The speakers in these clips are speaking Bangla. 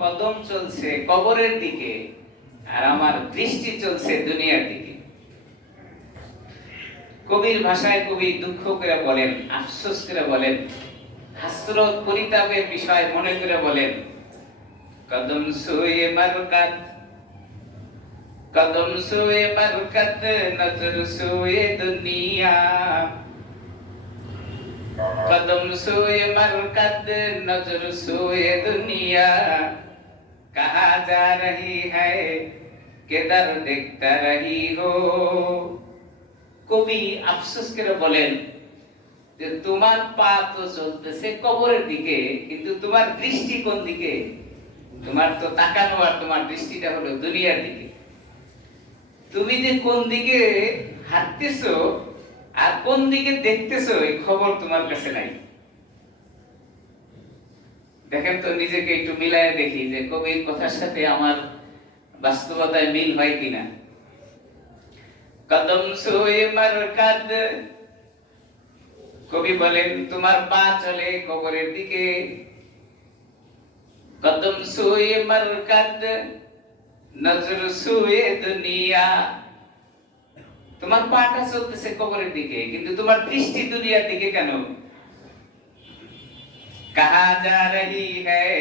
কদম চলছে কবরের দিকে, আর আমার দৃষ্টি চলছে দুনিয়ার দিকে। কবির ভাষায় কবি দুঃখ করে বলেন, আফসোস করে বলেন, হাসরত পরিতাপের বিষয় মনে করে বলেন, কদম সোয়ে বরকত, কদম সোয়ে বরকত, নজর সোয়ে দুনিয়া, कदम सोए बरकत नजर सोए दुनिया, कहा जा रही है किधर देखता रही हो। কবি আফসোস করে বলেন যে তোমার পা তো চলতেছে কবরের দিকে, কিন্তু তোমার দৃষ্টি কোন দিকে? তোমার তো তাকানো আর তোমার দৃষ্টিটা হলো দুনিয়ার দিকে। তুমি যে কোন দিকে হাঁটতেছো আর কোন দিকে দেখতেছো এই খবর তোমার কাছে নাই। দেখেন তো নিজেকে একটু মিলায় দেখি যে কবির কথার সাথে আমার বাস্তবতায় মিল হয় কিনা। কদম সোয়ে মারকাদ, কবি বলেন তোমার পা চলে কবরের দিকে। কদম সোয়ে মারকাদ নজর সোয়ে দুনিয়া, তোমার পাটা চলতেছে কবরের দিকে, কিন্তু তোমার দৃষ্টি দুনিয়ার দিকে কেন? কাহা যা রহি হ্যায়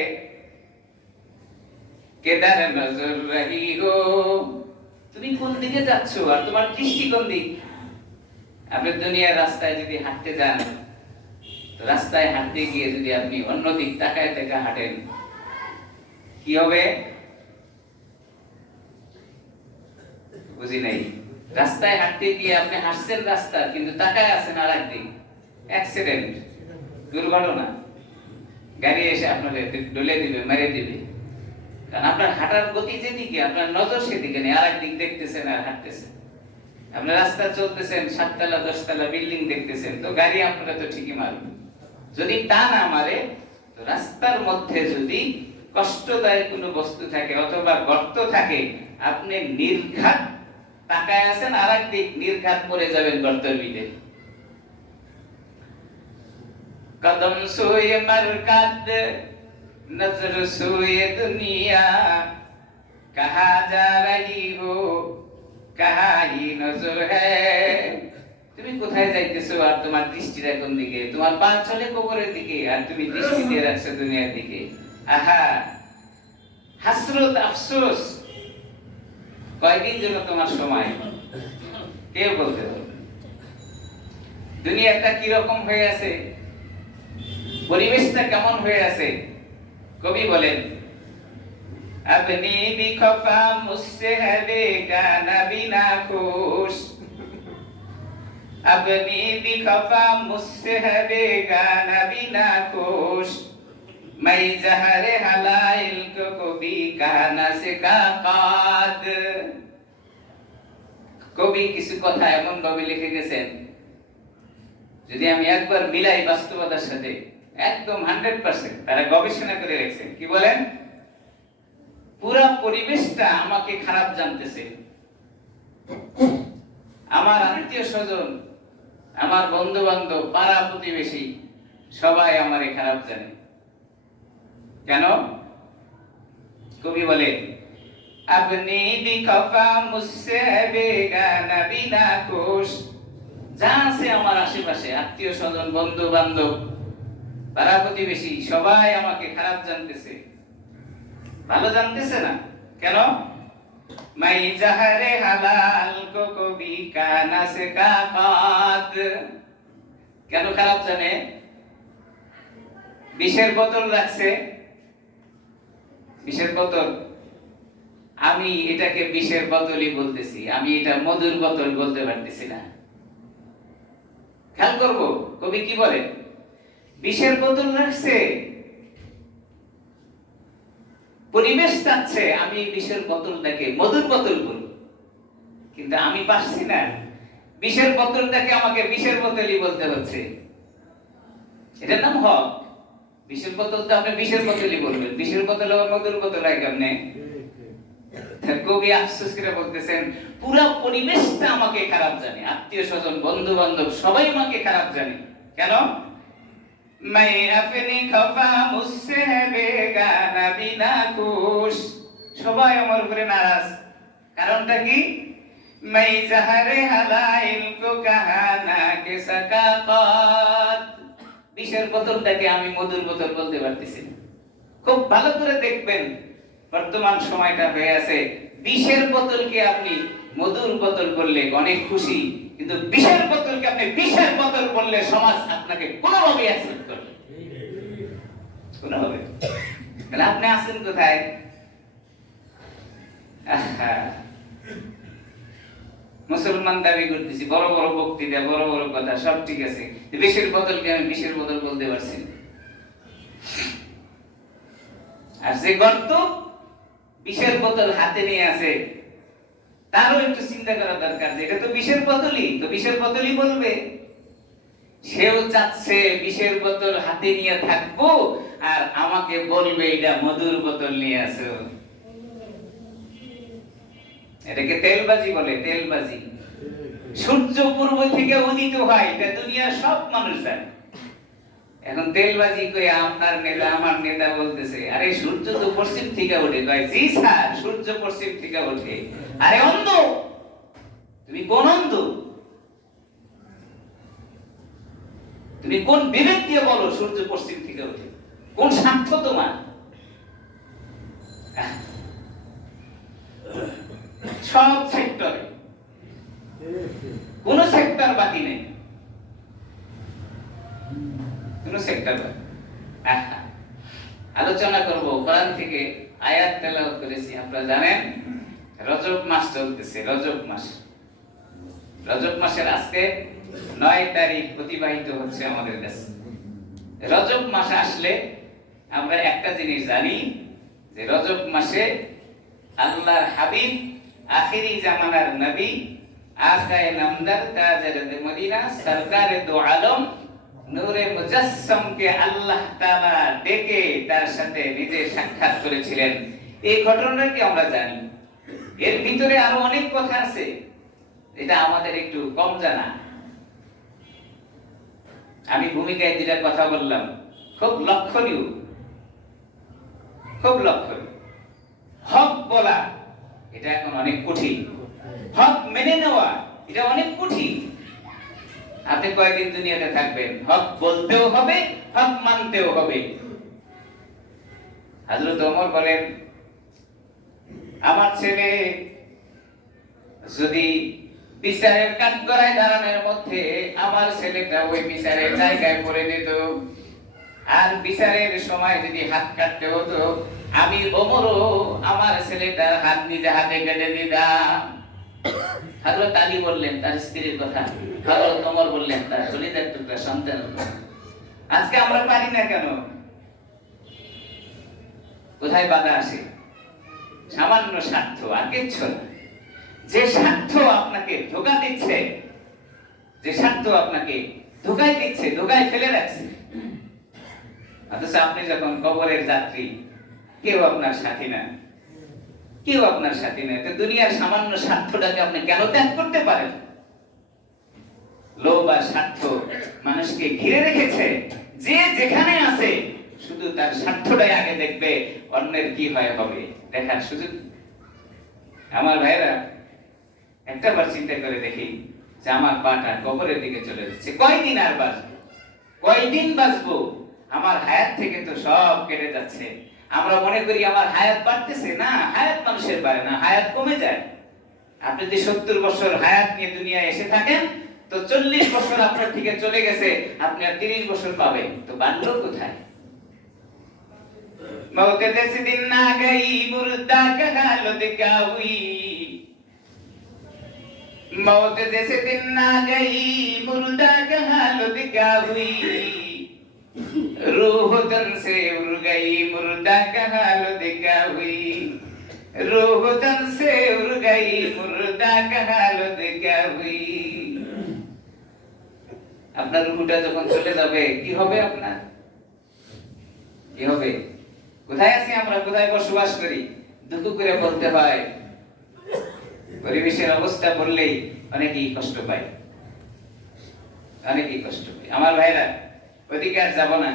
কিধর নজর রহি হো, তুমি কোন দিকে যাচ্ছ আর তোমার দৃষ্টি কোন দিক? আপনি দুনিয়ার রাস্তায় যদি হাঁটতে যান, তো রাস্তায় হাঁটতে গিয়ে যদি আপনি অন্য দিক তাকায় তাকায় হাঁটেন, কি হবে? বুঝি নাই। রাস্তায় হাঁটতে গিয়ে আপনি হাঁটছেন রাস্তা, কিন্তু তাকায় আছেন আর একদিক, অ্যাক্সিডেন্ট, দুর্ঘটনা, গাড়ি এসে আপনাকে ডলে দিবে, মেরে দিবে। কারণ আপনার হাঁটার গতি যেদিকে, আপনার নজর সেদিকে নেই, আর একদিক দেখতেছেন আর হাঁটতেছেন। আপনি রাস্তা চলতেছেন, 7 তলা 10 তলা বিল্ডিং দেখতেছেন, তো গাড়ি আপনারা তো ঠিকই মারবে। যদি তা না মারে, তো রাস্তার মধ্যে যদি কষ্টদায়ক কোনো বস্তু থাকে অথবা গর্ত থাকে, আপনি নির্ঘাত তাকায় আছেন আর একদিক, নির্ঘাত পড়ে যাবেন গর্তের ভিতরে। কদম সোয়ে মারকাদ নজর সোয়ে দুনিয়া, কাহা যা রহি হো কাহা হি নজর হ্যায়, তুমি কোথায় যাইতেছো আর তোমার দৃষ্টিটা কোন দিকে? তোমার পা চলে কবরের দিকে আর তুমি দৃষ্টি দিয়ে রাখছো দুনিয়ার দিকে। আহা, হাসরত, আফসোস, কয়দিন জন্য তোমার সময় কেউ বলতে পারবে? দুনিয়াটা কিরকম হয়ে আছে, পরিবেশটা কেমন হয়ে আছে? কবি বলেন, আপনি ভি খফা মুঝসে হ্যায় বেগানা বিনা খুশ, আপনি ভি খফা মুঝসে হ্যায় বেগানা বিনা খুশ, मैं जहर हलाइल को कभी कहना सिखा काद। কবি কিছু কথা এমন ভাবে লিখে গেছেন, যদি আমি একবার মিলাই বাস্তবতার সাথে, একদম 100% তারা গবেষণা করে রেখেছেন। কি বলেন? পুরো পরিবেশটা আমাকে খারাপ জানতেছে, আমার আত্মীয় স্বজন, আমার বন্ধু বান্ধব, পাড়া প্রতিবেশী সবাই আমারে খারাপ জানে। কেন? কবি বলে, আপনি ভি খফা মুঝসে বেগানা বিনা খুশ, যা আছে আমার আশেপাশে, আত্মীয় স্বজন, বন্ধু বান্ধব, পাড়া প্রতিবেশী, সবাই আমাকে খারাপ জানতেছে, ভালো জানতেছে না। কেন? মাই জাহারে হালাল কো কবি কানা সে কাকাত, কেন খারাপ জানে? বিষের বোতল রাখছে, বিষের বোতল, আমি এটাকে বিষের বোতলই বলতেছি, আমি এটা মধুর বোতল বলতে পারতেছি না। খেয়াল করব কবি কি বলে, বিষের বোতল রাখছে, পরিবেশ চাচ্ছে আমি বিষের বোতলটাকে মধুর বোতল বলি, কিন্তু আমি পারছি না, বিষের বোতলটাকে আমাকে বিষের বোতলই বলতে হচ্ছে। এটার নাম হক। বিষের বোতল তো আপনি বিষের বোতলই বলবেন, বিষের বোতল আবার মধুর বোতল হয় কেমনে? কবি আফসোস করে বলতেছেন, পুরো পরিবেশটা আমাকে খারাপ জানে, আত্মীয় স্বজন, বন্ধু বান্ধব সবাই আমাকে খারাপ জানে। কেন? मैं अपनी खफा मुझसे है बेगाना बिना खुश। সবাই আমার উপরে নারাজ, কারণটা কি? मैं जहरे हलाइल को कहा ना के सकाकत। বিষের বোতলটাকে আমি মধুর বোতল বলতে পারতেছি না। খুব ভালো করে দেখবেন, বর্তমান সময়টা হয়ে আছে বিষের বোতলকে আপনি মধুর বোতল বললে অনেক খুশি, কিন্তু বিষের বোতলকে আপনি বিষের বোতল বললে সমাজ আপনাকে কোনোভাবে অ্যাকসেপ্ট করবে কোনোভাবে। তাহলে আপনি আছেন কোথায়? মুসলমান দাবি করতেছি, বড় বড় বক্তৃতা, বড় বড় কথা, সব ঠিক আছে, বিষের বোতলকে আমি বিষের বোতল বলতে পারছি না। আর যে গর্ত বিষের বোতল হাতে নিয়ে আছে, তারও একটু চিন্তা করা দরকার যে এটা তো বিষের বোতলই, তো বিষের বোতলই বলবে। সেও চাচ্ছে বিষের বোতল হাতে নিয়ে থাকবো আর আমাকে বলবে এটা মধুর বোতল নিয়ে আসো। এটাকে তেলবাজি বলে, তেলবাজি। সূর্য পূর্ব থেকে উদিত হয়, এটা দুনিয়ার সব মানুষ জানে। এখন তেলবাজি করে আপনার নেতা আমার নেতা বলতেছে, আরে সূর্য তো পশ্চিম থেকে ওঠে। কয় জি স্যার, সূর্য পশ্চিম থেকে ওঠে। আরে অন্ধ তুমি, কোন অন্ধ তুমি? কোন বিবেক দিয়ে বলো সূর্য পশ্চিম থেকে ওঠে? কোন স্বার্থ তোমার? সব সেক্টরে কোন সেক্টর বাকি নেই, কোন সেক্টর বাকি। আলোচনা করব কোরআন থেকে আয়াত তেলাওয়াত করেছি। আপনারা জানেন রজব মাস চলতেছে, রজব মাস। রজব মাসের আজকে 9 তারিখ অতিবাহিত হচ্ছে আমাদের কাছে। রজব মাস আসলে আমরা একটা জিনিস জানি যে রজব মাসে আল্লাহর হাবিব আখিরি জামানার নবী আকায়ে নামদার তাজের মদিনা সরকারে দো আলম নূরে মুজাসসামকে আল্লাহ তাআলা ডেকে তার সাথে নিজে সাক্ষাৎ করেছিলেন। এই ঘটনাটা কি আমরা জানি। এর ভিতরে আরো অনেক কথা আছে, এটা আমাদের একটু কম জানা। আমি ভূমিকায় যেটা কথা বললাম খুব লক্ষণীয়, খুব লক্ষণীয়। হক বলা এটা এখন অনেক কঠিন, হক মেনে নেওয়া এটা অনেক কঠিন। আপনি কয়েকদিন দুনিয়াতে থাকবেন, হক বলতেও হবে, হক মানতেও হবে। হযরত ওমর বলেন, আমার ছেলে যদি বিচারের কাঠগড়ায় দাঁড়ানোর মধ্যে আমার ছেলেটা ওই বিচারের জায়গায় পড়ে যেত, আর বিচারের সময় যদি হাত কাটতে হতো, আমি ওমরও আমার ছেলেটার হাত নিজে হাতে কেটে দিতাম। হযরত আলী বললেন তার স্ত্রীর কথা, হযরত ওমর বললেন তার কলিজার টুকরা সন্তানের কথা। আজকে আমরা পারি না কেন? কোথায় বাধা আসে? সামান্য স্বার্থ, আর কিচ্ছু না। যে স্বার্থ আপনাকে ধোঁকা দিচ্ছে, যে স্বার্থ আপনাকে ধোঁকায় দিচ্ছে, ধোঁকায় ফেলে রাখছে, অথচ আপনি যখন কবরের যাত্রী, কেউ আপনার সাথী না, কেউ আপনার সাথী না। তো দুনিয়ার সামান্য স্বার্থটাকে আপনি কেন ত্যাগ করতে পারেন? লোভ আর স্বার্থ মানুষকে ঘিরে রেখেছে। যে যেখানে আছে শুধু তার স্বার্থটাই আগে দেখবে, অন্যের কি হয় হবে দেখার সুযোগ। আমার ভাইরা, একটা বার চিন্তা করে দেখি যে আমার পাটা কবরের দিকে চলে যাচ্ছে, কয়দিন আর বাঁচবো? কয়দিন বাঁচবো? আমার হায়াত থেকে তো সব কেটে যাচ্ছে। আমরা মনে করি আমার হায়াত বাড়তেছে, না, হায়াত মানুষের বাড়ে না, হায়াত কমে যায়। আপনি যদি 70 বছর হায়াত নিয়ে দুনিয়ায় এসে থাকেন, তো 40 বছর আপনার থেকে চলে গেছে, আপনি আর 30 বছর পাবেন, তো বাড়লো কোথায়? मौत जिस दिन ना गई मुर्दा का हालत क्या हुई, मौत जिस दिन ना गई मुर्दा का हालत क्या हुई, रूह तन से उड़ गई मुर्दा का हालत क्या हुई, रूह तन से उड़ गई मुर्दा का हालत क्या हुई। আপনার রূহটা যখন চলে যাবে কি হবে? আপনার কি হবে? কোথায় আছি আমরা, কোথায় বসবাস করি? দুঃখ করে বলতে হয়, পরিবেশের অবস্থা বললেই অনেকেই কষ্ট পায়, অনেকেই কষ্ট পায়। আমার ভাইরা, ওদিকে আর যাব না,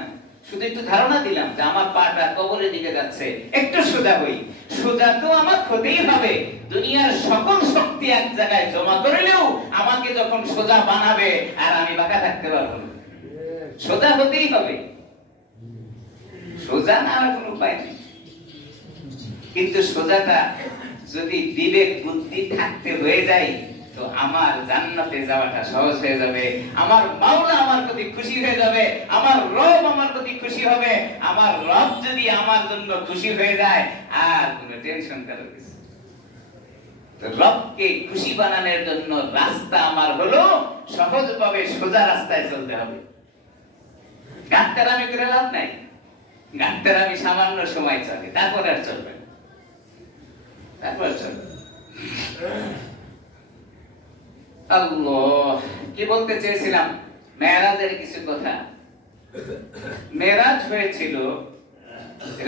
শুধু একটু ধারণা দিলাম যে আমার পাটা কবরের দিকে যাচ্ছে, একটু সোজা হই। সোজা তো আমার হতেই হবে, দুনিয়ার সকল শক্তি এক জায়গায় জমা করলেও আমাকে যখন সোজা বানাবে আর আমি বাঁকা থাকতে পারবো না, সোজা হতেই হবে, সোজা না আর কোনো উপায় নেই। কিন্তু সোজাটা যদি বিবেক বুদ্ধি থাকতে হয়ে যায় তো আমার জান্নাতে যাওয়াটা সহজ হয়ে যাবে, আমার মাওলা আমার প্রতি খুশি হয়ে যাবে, আমার রব আমার প্রতি খুশি হবে। আমার রব যদি আমার জন্য খুশি হয়ে যায় আর কোনো টেনশন করার কিছু। তো রবকে খুশি বানানোর জন্য রাস্তা আমার হলো সহজভাবে সোজা রাস্তায় চলতে হবে। গাত্তারামি করে লাভ নাই, গাত্তারামি সামান্য সময় চলে, তারপর আর চলবে না, তারপর চলবে। আল্লাহ, কি বলতে চেয়েছিলাম? মেরাজের কিছু কথা। মেরাজ হয়েছিল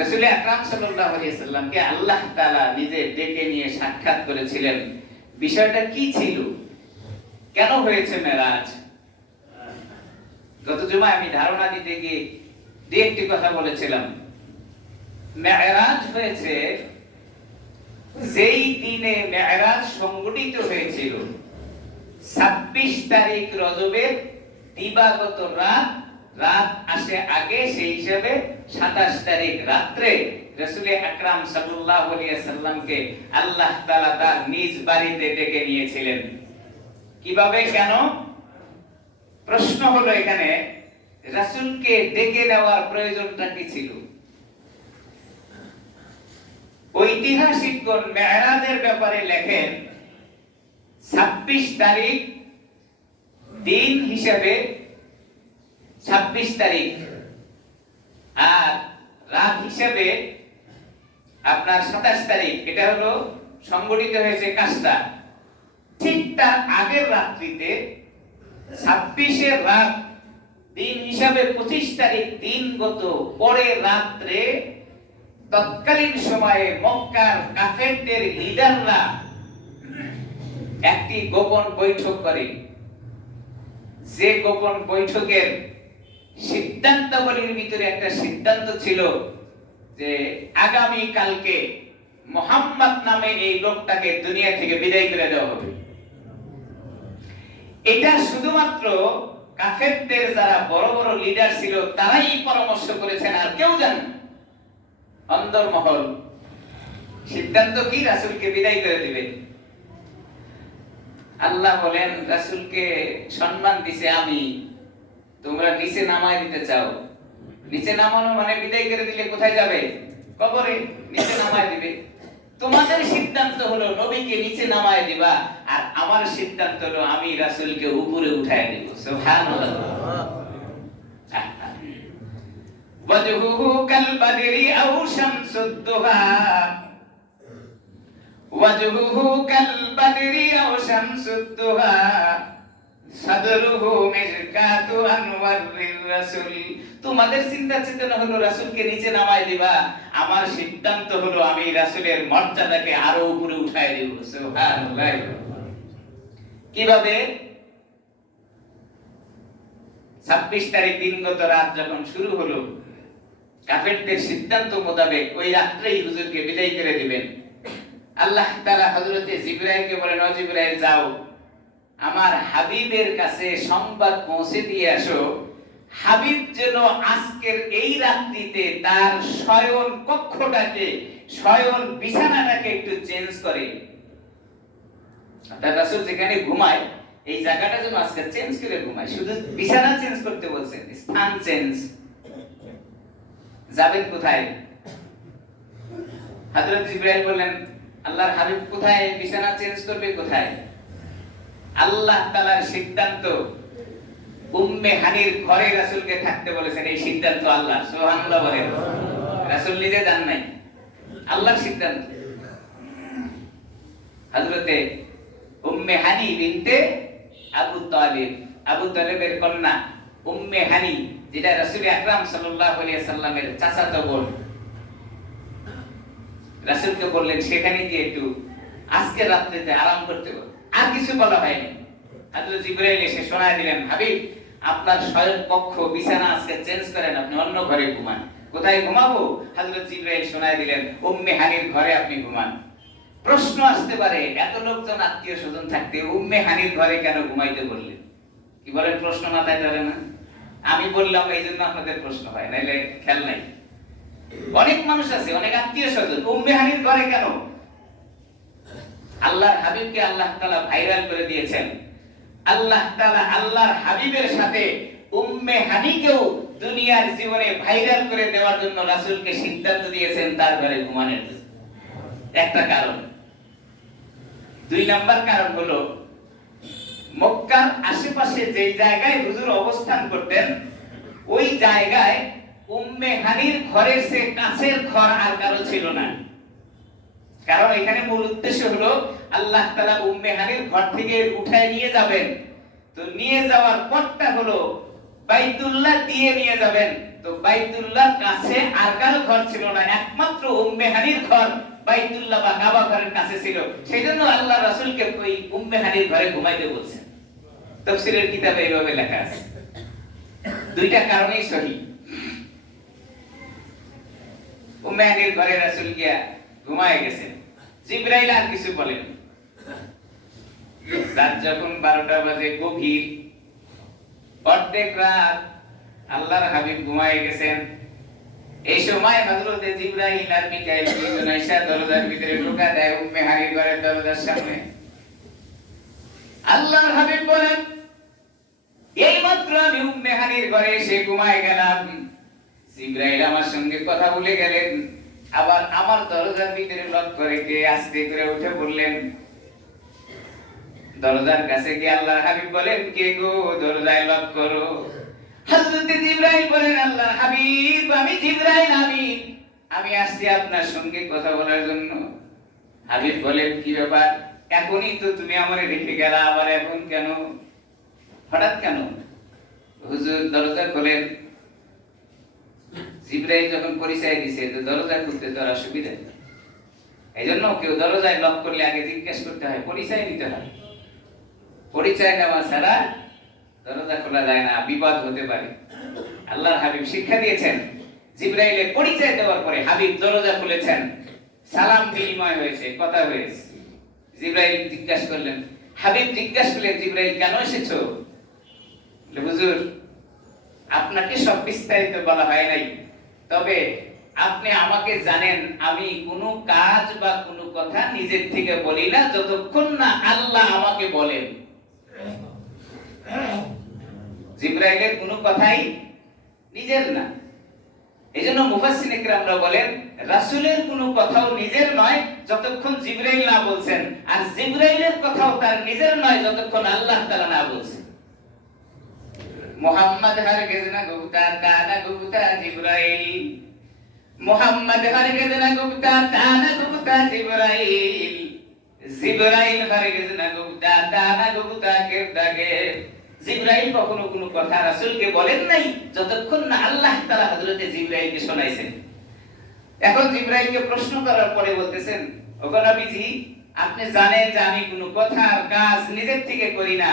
রাসূল আকরাম সাল্লাল্লাহু আলাইহি ওয়াসাল্লামকে আল্লাহ তাআলা নিজে ডেকে নিয়ে সাক্ষাৎ করেছিলেন। বিষয়টা কি ছিল, কেন হয়েছে মেরাজ? গত জুমায় আমি ধারণা দিতে গিয়ে একটি কথা বলেছিলাম। মেরাজ হয়েছে যেই দিনে মেরাজ সংগঠিত হয়েছিল, 26 তারিখ রজবের দিবাগত রাত, রাত আসে আগে, সেই হিসাবে 27 তারিখ রাত্রে রাসূল আকরাম সাল্লাল্লাহু আলাইহি ওয়াসাল্লামকে আল্লাহ তাআলা তার নিজ বাড়িতে ডেকে নিয়েছিলেন। কিভাবে, কেন? প্রশ্ন হলো এখানে রাসূলকে ডেকে নেওয়ার প্রয়োজনটা কি ছিল? ঐতিহাসিকগণ মেরাজের ব্যাপারে লেখেন 26 তারিখ দিন হিসেবে 26 তারিখ, আর রাত হিসেবে আপনার 27 তারিখ। এটা হলো সংগঠিত হয়েছে কাজটা। ঠিক তার আগের রাত্রিতে 26-এর রাত দিন হিসাবে 25 তারিখ দিনগত পরের রাত্রে তৎকালীন সময়ে মক্কার কাফেরদের লিডাররা একটি গোপন বৈঠক করে। যে গোপন বৈঠকের সিদ্ধান্তাবলীর ভিতরে একটা সিদ্ধান্ত ছিল যে আগামী কালকে মুহাম্মদ নামে এই লোকটাকে দুনিয়া থেকে বিদায় করে দেওয়া হবে। এটা শুধুমাত্র কাফেরদের যারা বড় বড় লিডার ছিল তারাই পরামর্শ করেছেন, আর কেউ জানে না। অন্দরমহল সিদ্ধান্ত কি? রাসূলকে বিদায় করে দিবে। আল্লাহ বলেন রাসূলকে সম্মান দিছে আমি, তোমরা নিচে নামায় দিতে চাও। নিচে নামানো মানে বিদায় করে দিলে কোথায় যাবে? কবরে। নিচে নামায় দিবে। তোমাদের সিদ্ধান্ত হলো নবীকে নিচে নামায় দিবা, আর আমার সিদ্ধান্ত হলো আমি রাসূলকে উপরে উঠায় দেব। সুবহানাল্লাহ। ওয়াজহুহু কাল বাদরি আও শামসুদ দুহা, ওয়াজহুহু কাল বাদরি আও শামসুদ দুহা, সাদরুহু মিরকাতু আনওয়ারির রাসূল। তোমাদের চিন্তা চেতনা হলো রাসূলকে নিচে নামায় দিবা, আমার সিদ্ধান্ত হলো আমি রাসূলের মর্যাদাকে আরো উপরে উঠায় দেব। সুবহানাল্লাহ। কিভাবে? 26 তারিখ দিনগত রাত যখন শুরু হলো, কাফেরদের সিদ্ধান্ত মোতাবেক ওই রাত্রেই হুজুরকে বিদায় করে দিবেন। আল্লাহ তাআলা হযরতে জিবরাইলকে বলেন, ও জিবরাইল যাও, আমার হাবিবের কাছে সংবাদ পৌঁছে দিয়ে আসো, হাবিব যেন আজকের এই রাত্রিতে তার শয়ন কক্ষটাকে, শয়ন বিছানাটাকে একটু চেঞ্জ করে। অর্থাৎ রাসূল যেখানে ঘুমায় এই জায়গাটা যেন আজকে চেঞ্জ করে ঘুমায়। শুধু বিছানা চেঞ্জ করতে বলছেন, স্থান চেঞ্জ। যাবেন কোথায়? হযরত জিবরাইল বললেন, আল্লাহর হাবিব কোথায় বিছানা চেঞ্জ করবে? কোথায়? আল্লাহ তাআলার সিদ্ধান্ত উম্মে হানির ঘরে রাসূলকে থাকতে বলেছেন। এই সিদ্ধান্ত আল্লাহ। সুবহানাল্লাহ বলেন। রাসূল নিজে যান নাই, আল্লাহর সিদ্ধান্ত। হযরতে উম্মে হানি বিনতে আবু তালিব, আবু তালিবের কন্যা উম্মে হানি, যেটা রাসূল আকরাম সাল্লাল্লাহু আলাইহি ওয়াসাল্লামের চাচাতো বোন, রাসূলকে বললেন সেখানে গিয়ে একটু আজকে রাত্রিতে আরাম করতে বল। আর কিছু বলা হয়নি। হযরত জিবরাইল এসে শোনায় দিলেন, হাবিব আপনার শয়ন কক্ষ বিছানা আজকে চেঞ্জ করেন, আপনি অন্য ঘরে ঘুমান। কোথায় ঘুমাবো? হযরত জিবরাইল শোনায় দিলেন উম্মে হানির ঘরে আপনি ঘুমান। প্রশ্ন আসতে পারে, এত লোকজন আত্মীয় স্বজন থাকতে উম্মে হানির ঘরে কেন ঘুমাইতে বললেন? কি বলেন, প্রশ্ন মাথায় ধরে না? আমি বললাম এই জন্য আপনাদের প্রশ্ন হয়, নাইলে খেয়াল নাই। অনেক মানুষ আছে, অনেক আত্মীয় স্বজন, উম্মে হানির ঘরে কেন? আল্লাহর হাবিবকে আল্লাহ তাআলা ভাইরাল করে দিয়েছেন। আল্লাহ তাআলা আল্লাহর হাবিবের সাথে উম্মে হানিকেও দুনিয়ার জীবনে ভাইরাল করে দেওয়ার জন্য রাসূলকে সিদ্ধান্ত দিয়েছেন তার ঘরে ঘুমানোর জন্য। একটা কারণ। দুই নাম্বার কারণ হলো, মক্কার আশেপাশে যেই জায়গায় হুজুর অবস্থান করতেন ওই জায়গায় উম্মে হানির ঘরের চেয়ে কাছের ঘর আর কারো ছিল না। কারণ এখানে মূল উদ্দেশ্য হলো আল্লাহ তাআলা উম্মে হানির ঘর থেকে উঠায় নিয়ে যাবেন। তো নিয়ে যাওয়ার পথটা হলো বাইতুল্লাহ দিয়ে নিয়ে যাবেন। তো বাইতুল্লাহর কাছে আর কারো ঘর ছিল না, একমাত্র উম্মে হানির ঘর বাইতুল্লাহ বা কাবা ঘরের কাছে ছিল। সেজন্য আল্লাহ রাসূলকে ওই উম্মে হানির ঘরে ঘুমাইতে বলছেন। তাফসীরের কিতাবে এইভাবে লেখা আছে। দুইটা কারণেই সহিহ। উম্মে হানির ঘরে রাসূল গিয়া ঘুমায় গেছেন। জিবরাইল আর কিছু বলেন। রাত যখন 12টা বাজে, গভীর অর্ধেক রাত, আল্লাহর হাবিব ঘুমায় গেছেন। এই সময় হযরতে জিবরাইল আর মিকাইল দুইজন এসে দরজার ভিতরে ঢোকা দেয় উম্মে হানির ঘরের দরজার সামনে। আল্লাহর হাবিব বলেন, এইমাত্র আমি উম্মে হানির ঘরে এসে ঘুমায় গেলাম, জিবরাইল আমার সঙ্গে কথা বলে গেলেন, আবার আমার দরজার ভিতরে লক করে কে আস্তে করে উঠে বললেন। দরজার কাছে গিয়ে আল্লাহর হাবিব বলেন, কে গো, দরজায় লক করো। হযরত জিবরাইল বলেন, আল্লাহর হাবিব আমি জিবরাইল, আমি আসছি আপনার সঙ্গে কথা বলার জন্য। হাবিব বলেন, কি ব্যাপার? এখনই তো তুমি আমারে রেখে গেলা, আবার এখন কেন, হঠাৎ কেন? হুজুর দরজা খোলেন। জিবরাইল যখন পরিচয় দিয়েছে তো দরজা খুলতে তো অসুবিধা, এইজন্য কেউ দরজায় লক করলে আগে জিজ্ঞেস করতে হয়, পরিচয় নিতে হয়। পরিচয় নেওয়া ছাড়া দরজা খোলা যায় না, বিপদ হতে পারে। আল্লাহর হাবিব শিক্ষা দিয়েছেন। জিবরাইলের পরিচয় দেওয়ার পরে হাবিব দরজা খুলেছেন, সালাম বিনিময় হয়েছে, কথা হয়েছে। জিবরাইল জিজ্ঞাসা করলেন, হাবিব জিজ্ঞাসা করলেন, জিবরাইল কেন এসেছো? হুজুর আপনাকে সব বিস্তারিত বলা হয় নাই, তবে আপনি আমাকে জানেন, আমি কোনো কাজ বা কোনো কথা নিজের থেকে বলি না যতক্ষণ না আল্লাহ আমাকে বলেন। জিবরাইলের কোনো কথাই নিজের না। এইজন্য মুফাসসিরিনে কেরামরা বলেন, রাসূলের কোনো কথাও নিজের নয় যতক্ষণ জিবরাইল না বলছেন, আর জিবরাইলের কথাও তার নিজের নয় যতক্ষণ আল্লাহ তাআলা না বলছেন। মুহাম্মদ হারগিজ না গুপ্তা তানা গুপ্তা জিবরাইল, মুহাম্মদ হারগিজ না গুপ্তা তানা গুপ্তা জিবরাইল, জিবরাইল হারগিজ না গুপ্তা তানা গুপ্তা কিরদাগে। জিবরাইল কখনো কোনো কথা রাসূলকে বলেন নাই যতক্ষণ না আল্লাহ তাআলা হযরতে জিবরাইলকে শোনাইছেন। এখন জিবরাইলকে প্রশ্ন করার পরে বলতেছেন, ওগো নবীজি আপনি জানেন যে আমি কোনো কথার কাজ নিজের থেকে করি না,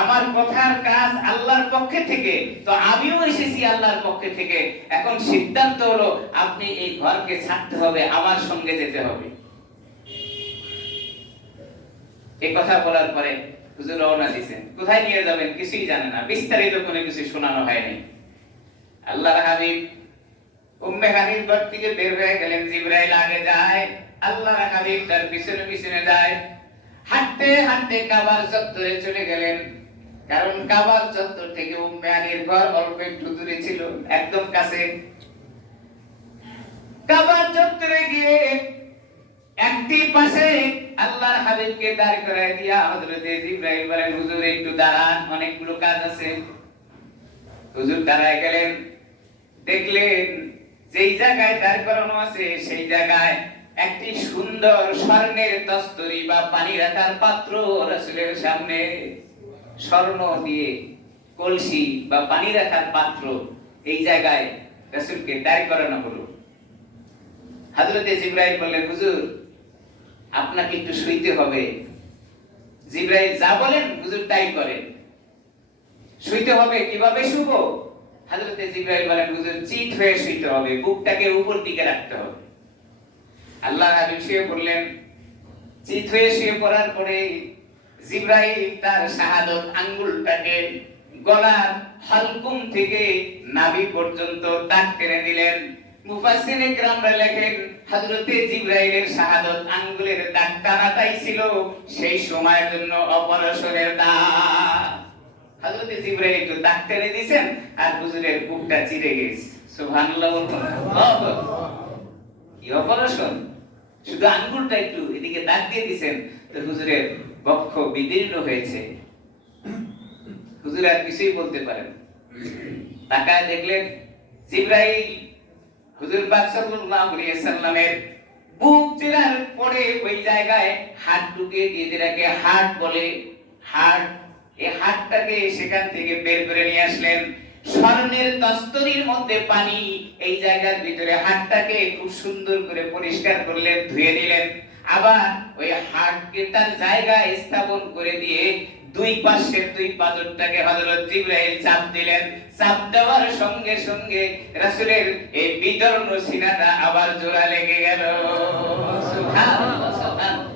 আমার কথার কাজ আল্লাহর পক্ষ থেকে, তো আমিও এসেছি আল্লাহর পক্ষ থেকে। এখন সিদ্ধান্ত হলো আপনি এই ঘরকে ছাড়তে হবে, আমার সঙ্গে যেতে হবে। এই কথা বলার পরে হুজুর রওনা দিয়েছেন। কোথায় নিয়ে যাবেন কিছুই জানে না, বিস্তারিত কোনো কিছু শোনানো হয়নি। আল্লাহর হাবিব উম্মে হানির ঘর থেকে বের হয়ে গেলেন। জিবরাইল আগে যায়, আল্লাহর হাবিব তার পিছনে পিছনে যায়। হাঁটতে হাঁটতে কাবার চত্বরে চলে গেলেন, কারণ কাবার চত্বর থেকে উম্মে হানির ঘর অল্প একটু দূরে ছিল, একদম কাছে। কাবার চত্বরে গিয়ে একটি পাশে আল্লাহর হাবিবকে দাঁড় করায় দিয়া হযরতে জিবরাইল বলেন, হুজুর একটু দাঁড়ান, অনেকগুলো কাজ আছে। হুজুর দাঁড়ায় গেলেন, দেখলেন যেই জায়গায় দাঁড় করানো আছে সেই জায়গায় একটি সুন্দর স্বর্ণের তস্তরি বা পানি রাখার পাত্র রাসূলের সামনে, স্বর্ণ দিয়ে কলসি বা পানি রাখার পাত্র, এই জায়গায় রাসূলকে দাঁড় করানো হলো। হযরতে জিবরাইল বললেন, হুজুর আপনাকে একটু শুইতে হবে। জিবরাইল যা বলেন হুজুর তাই করেন। শুইতে হবে কিভাবে শুবো? হযরতে জিবরাইল বলেন হুজুর চিত হয়ে শুইতে হবে, বুকটাকে উপর দিকে রাখতে হবে। আল্লাহ হাবিব শুয়ে পড়লেন। চিত হয়ে শুয়ে পড়ার পরে জিবরাইল তার শাহাদত আঙ্গুলটাকে গলার হালকুম থেকে নাভি পর্যন্ত দাগ টেনে দিলেন। মুফাসসিরে কেরামরা লেখেন হযরতে জিবরাইলের শাহাদত আঙ্গুলের দাগ টানাটাই ছিল সেই সময়ের জন্য অপারেশনের দাগ। হযরতে জিবরাইল একটু দাগ টেনে দিয়েছেন আর হুজুরের বুকটা চিরে গেছে। সুবহানাল্লাহ বলুন। কি অপারেশন! শুধু আঙ্গুলটা একটু এদিকে দাগ দিয়ে দিয়েছেন তো হুজুরের বক্ষ বিদীর্ণ হয়েছে। হুজুর আর কিছুই বলতে পারেন। তাকায় দেখলেন জিবরাইল হুজুর পাক সাল্লাল্লাহু আলাইহি ওয়াসাল্লামের বুক চিরার পরে ওই জায়গায় হাত ঢুকিয়ে দিয়ে যেটাকে হার্ট বলে, হার্ট, এই হার্টটাকে সেখান থেকে বের করে নিয়ে আসলেন। স্বর্ণের তস্তরির মধ্যে পানি, এই জায়গার ভিতরে হার্টটাকে খুব সুন্দর করে পরিষ্কার করলেন, ধুয়ে নিলেন। আবার ওই হার্টকে তার জায়গায় স্থাপন করে দিয়ে দুই পাশের দুই পাঁজরটাকে হযরত জিবরাইল চাপ দিলেন। চাপ দেওয়ার সঙ্গে সঙ্গে রাসূলের এই বিদর্ণ সিনাটা আবার জোড়া লেগে গেল। সুবহানাল্লাহ, সুবহানাল্লাহ।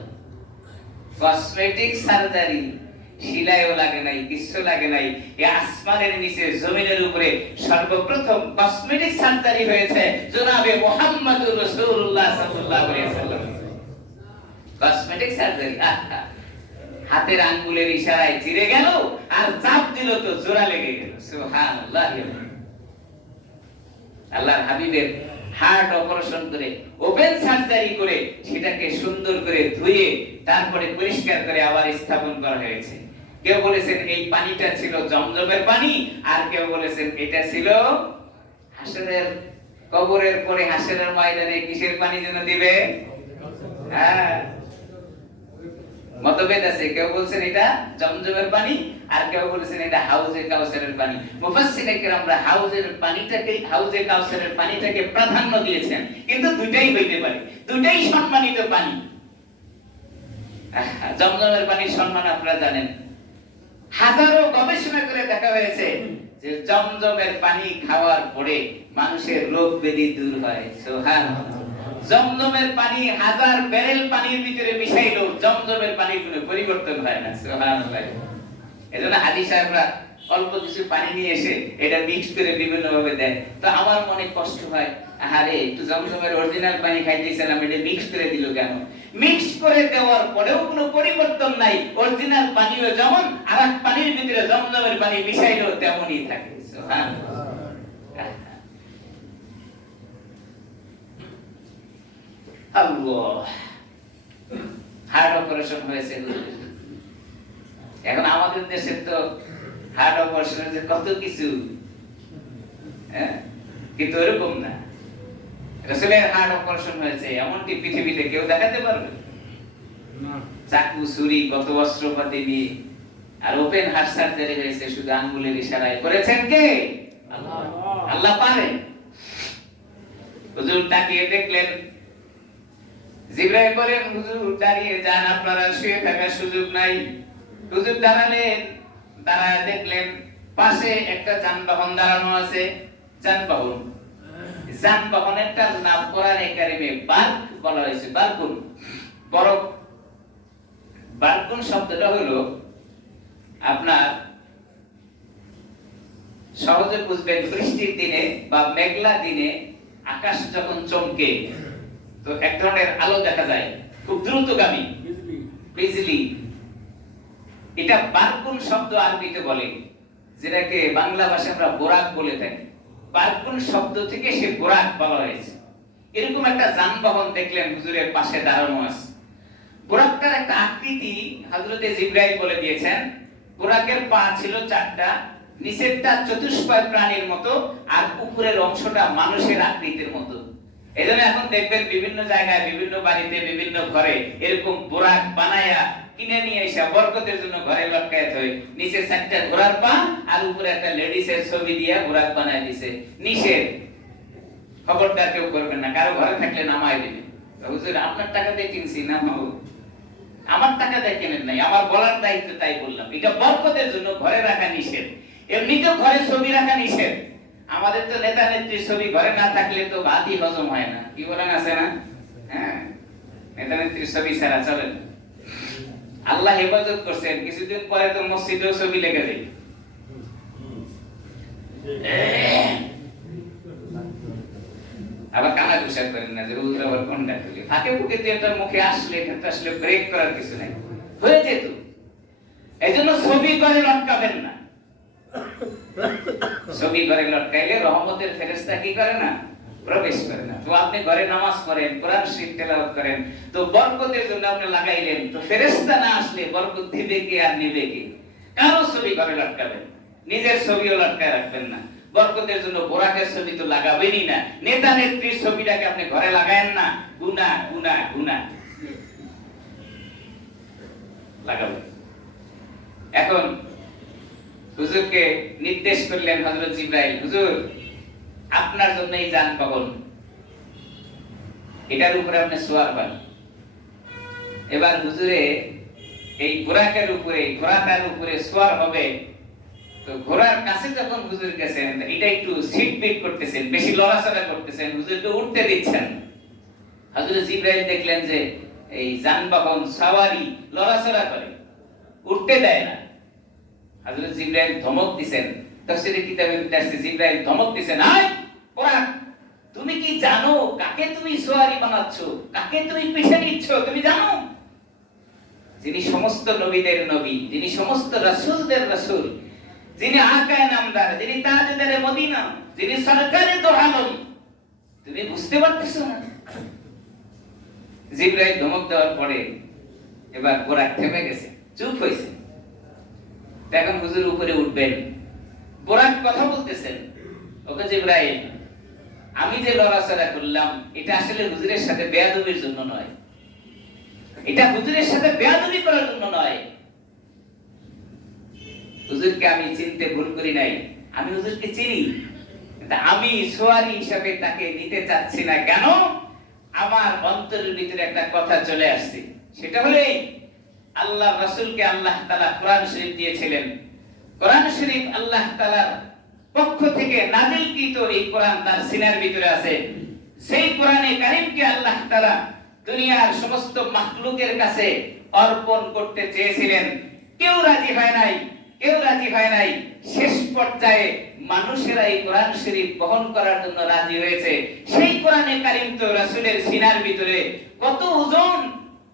কসমেটিক সার্জারি, শিলাইও লাগে নাই, কিছু লাগে নাই। এই আসমানের নিচে জমিনের উপরে সর্বপ্রথম কসমেটিক সার্জারি হয়েছে জনাবে মুহাম্মদুর রাসূলুল্লাহ সাল্লাল্লাহু আলাইহি ওয়াসাল্লাম। কসমেটিক সার্জারি, হাতের আঙ্গুলের ইশারায় চিরে গেল আর চাপ দিল তো জোড়া লেগে গেল। সুবহানাল্লাহ। আল্লাহর হাবিবের হার্ট অপারেশন করে, ওপেন সার্জারি করে সেটাকে সুন্দর করে ধুয়ে তারপরে পরিষ্কার করে আবার স্থাপন করা হয়েছে। কেউ বলেছেন এই পানিটা ছিল জমজমের পানি, আর কেউ বলেছেন এটা ছিল হাসরের কবরের পরে হাসরের ময়দানে কিসের পানি যেন দিবে। হ্যাঁ, মতভেদ আছে। কেউ বলছেন এটা জমজমের পানি, আর কেউ বলেছেন এটা হাউজে কাউসারের পানি। মুফাসসিরে কেরামরা হাউজে কাউসারের পানিটাকে প্রাধান্য দিয়েছেন, কিন্তু দুইটাই হইতে পারে, দুইটাই সম্মানিত পানি। জমজমের পানির সম্মান আপনারা জানেন। হাজারো গবেষণা করে দেখা হয়েছে যে জমজমের পানি খাওয়ার পরে মানুষের রোগ ব্যাধি দূর হয়। সুবহানাল্লাহ। জমজমের পানি হাজার ব্যারেল পানির ভিতরে মিশাইলেও জমজমের পানির কোনো পরিবর্তন হয় না। সুবহানাল্লাহ। এজন্য হাজী সাহেবরা অল্প কিছু পানি নিয়ে এসে এটা মিক্স করে বিভিন্ন ভাবে দেয়। তো আমার মনে কষ্ট হয়, আরে একটু জমজমের অরিজিনাল পানি খাইতেছিলাম, এটা মিক্স করে দিল কেন? মিক্স করে দেওয়ার পরেও কোনো পরিবর্তন নাই। অরিজিনাল পানিও যেমন, আর এক পানির ভিতরে জমজমের পানি মিশাইলেও তেমনই থাকে। সুবহানাল্লাহ। আল্লাহ, হার্ট অপারেশন হয়েছে। এখন আমাদের দেশে তো হার্ট অপারেশনের যে কত কিছু, কিন্তু এরকম না। রাসূলের হার্ট অপারেশন হয়েছে এমনটি পৃথিবীতে কেউ দেখাতে পারবে না। চাকু ছুরি কত অস্ত্রপাতি নিয়ে, আর ওপেন হার্ট সার্জারি হয়েছে শুধু আঙ্গুলের ইশারায়। করেছেন কে? আল্লাহ। আল্লাহ পারেন। হুজুর তাকিয়ে দেখলেন, জিবরাইল বলেন হুজুর দাঁড়িয়ে যান, আপনারা শুয়ে থাকার সুযোগ নাই। হুজুর দাঁড়ালেন, দাঁড়ায় দেখলেন পাশে একটা যানবাহন দাঁড়ানো আছে। যানবাহনেরটার নাম কোরআনে কারিমে বার্ক বলা হয়েছে। বারকুন, বড় বারকুন শব্দটা হলো আপনার সহজে বুঝবেন, বৃষ্টির দিনে বা মেঘলা দিনে আকাশ যখন চমকে তো এক ধরনের আলো দেখা যায়, খুব দ্রুতগামী, বিজলি। এটা বারকুন শব্দ আরবিতে বলে, যেটাকে বাংলা ভাষায় আমরা বোরাক বলে থাকি। বারকুন শব্দ থেকে সে বোরাক বলা হয়েছে। এরকম একটা যানবাহন দেখলেন হুজুরের পাশে দাঁড়ানো আছে। বোরাকটার একটা আকৃতি হযরতে জিবরাইল বলে দিয়েছেন, বোরাকের পা ছিল চারটা, নিচেরটা চতুষ্পয় প্রাণীর মতো, আর উপরের অংশটা মানুষের আকৃতির মতো। এজন্য এখন দেখবেন বিভিন্ন জায়গায়, বিভিন্ন বাড়িতে, বিভিন্ন ঘরে এরকম বোরাক বানায়া কিনে নিয়ে এসে বরকতের জন্য ঘরে লটকায় থই। নিচে চারটা ঘোড়ার পা আর উপরে একটা লেডিসের ছবি দিয়ে বোরাক বানায় দিয়েছে। নিষেধ, খবরদার কেউ করবেন না। কারো ঘরে থাকলে নামায় দিবেন। হুজুর আপনার টাকা দিয়ে কিনছি, নামাও। আমার টাকা দিয়ে কেনেন নাই, আমার বলার দায়িত্ব তাই বললাম। এটা বরকতের জন্য ঘরে রাখা নিষেধ। এমনিতেও ঘরে ছবি রাখা নিষেধ। আমাদের তো নেতা নেত্রীর ছবি ঘরে না থাকলে তো ভাতই হজম হয় না, কি বলেন আছে না? হ্যাঁ, নেতা নেত্রীর ছবি ছাড়া চলে না। আল্লাহ হেফাজত করছেন, কিছুদিন পরে তো মসজিদেও ছবি লেগে যায়। আবার কানা ঘুষা করেন না যে হুজুর আবার কোনটা তুলি ফাঁকে ফুঁকে দিয়ে তার মুখে আসলে এটা তো আসলে ব্রেক করার কিছু নাই, হয়ে যেত। এই জন্য ছবি করে লটকাবেন না। ছবি করে লটকাইলে রহমতের ফেরেশতা কি করে না, প্রবেশ করে না। তো আপনি ঘরে নামাজ পড়েন, কোরআন শরীফ তেলাওয়াত করেন, তো বরকতের জন্য আপনি লাগাইলেন, তো ফেরেশতা না আসলে বরকত দিবে কে আর নেবে কে? কারো ছবি করে লটকাবেন, নিজের ছবিও লটকায় রাখবেন না। বরকতের জন্য বোরাকের ছবি তো লাগাবেনই না। নেতা নেত্রীর ছবিটাকে আপনি ঘরে লাগায়েন না, গুনাহ গুনাহ গুনাহ লাগাবেন। এখন হুজুরকে নির্দেশ করলেন হযরত জিবরাইল, হুজুর আপনার জন্য এই যান পাগল, এটার উপরে আপনি সোয়ার পান। এবার হুজুরে এই ঘোড়াটার উপরে, ঘোড়াটার উপরে সোয়ার হবে, তো ঘোড়ার কাছে যখন হুজুর গেছেন, এটা একটু সিট বিট করতেছেন, বেশি লড়াচড়া করতেছেন, হুজুরকে উঠতে দিচ্ছেন। হযরত জিবরাইল দেখলেন যে এই যানবাহন সাওয়ারি লড়াচড়া করে, উঠতে দেয় না। হযরত জিবরাইল ধমক দিবেন, তাফসীরে কিতাবে আসছে জিবরাইল ধমক দিবেন, আয় কোরআন, তুমি কি জানো কাকে তুমি সওয়ারি বানাচ্ছো, কাকে তুমি পিঠে নিচ্ছ? তুমি জানো যিনি সমস্ত নবীদের নবী, যিনি সমস্ত রাসূলদের রাসূল, যিনি আকায়ে নামদার, যিনি তাজদারে মদিনা, যিনি সরকারে দো আলম, তুমি বুঝতে পারতেছো না? জিবরাইল ধমক দেওয়ার পরে এবার ঘোড়া থেমে গেছে, চুপ হয়েছে। এখন হুজুর উপরে উঠবেন, বোরাক কথা বলতেছেন, ওকে জিবরাইল, আমি যে লড়াচড়া করলাম এটা আসলে হুজুরের সাথে বেয়াদবির জন্য নয়, এটা হুজুরের সাথে বেয়াদবি করার জন্য নয়। হুজুরকে আমি চিনতে ভুল করি নাই, আমি হুজুরকে চিনি, আমি সোয়ারি হিসাবে তাকে নিতে চাচ্ছি না। কেন? আমার অন্তরের ভিতরে একটা কথা চলে আসছে, সেটা হলো আল্লাহ রাসূলকে আল্লাহ তাআলা কোরআন শরীফ দিয়েছিলেন। কোরআন শরীফ আল্লাহ তাআলার পক্ষ থেকে নাযিলকৃত এই কোরআন তার সিনার ভিতরে আছে। সেই কোরআনে কারীমকে আল্লাহ তাআলা দুনিয়ার সমস্ত মাখলুকের কাছে অর্পণ করতে চেয়েছিলেন, কেউ রাজি হয় নাই, কেউ রাজি হয় নাই। শেষ পর্যায়ে মানুষেরা এই কোরআন শরীফ বহন করার জন্য রাজি হয়েছে। সেই কোরআনে কারীম তো রাসূলের সিনার ভিতরে কত ওজন!